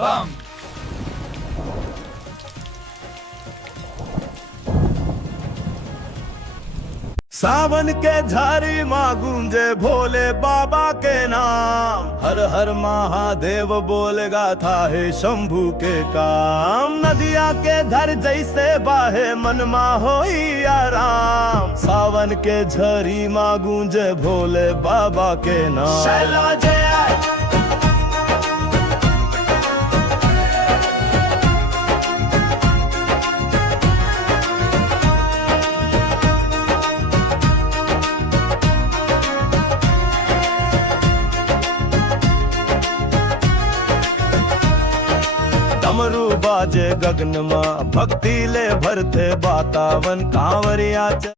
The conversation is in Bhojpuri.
बम। सावन के झारी माँ गूंजे भोले बाबा के नाम, हर हर महादेव बोलेगा था है शंभू के काम। नदिया के धर जैसे बाहे मन मा होई आराम, सावन के झरी माँ गूंजे भोले बाबा के नाम। शैला जय डमरू बाजे गगन माँ, भक्ति ले भरते वातावन कांवरिया।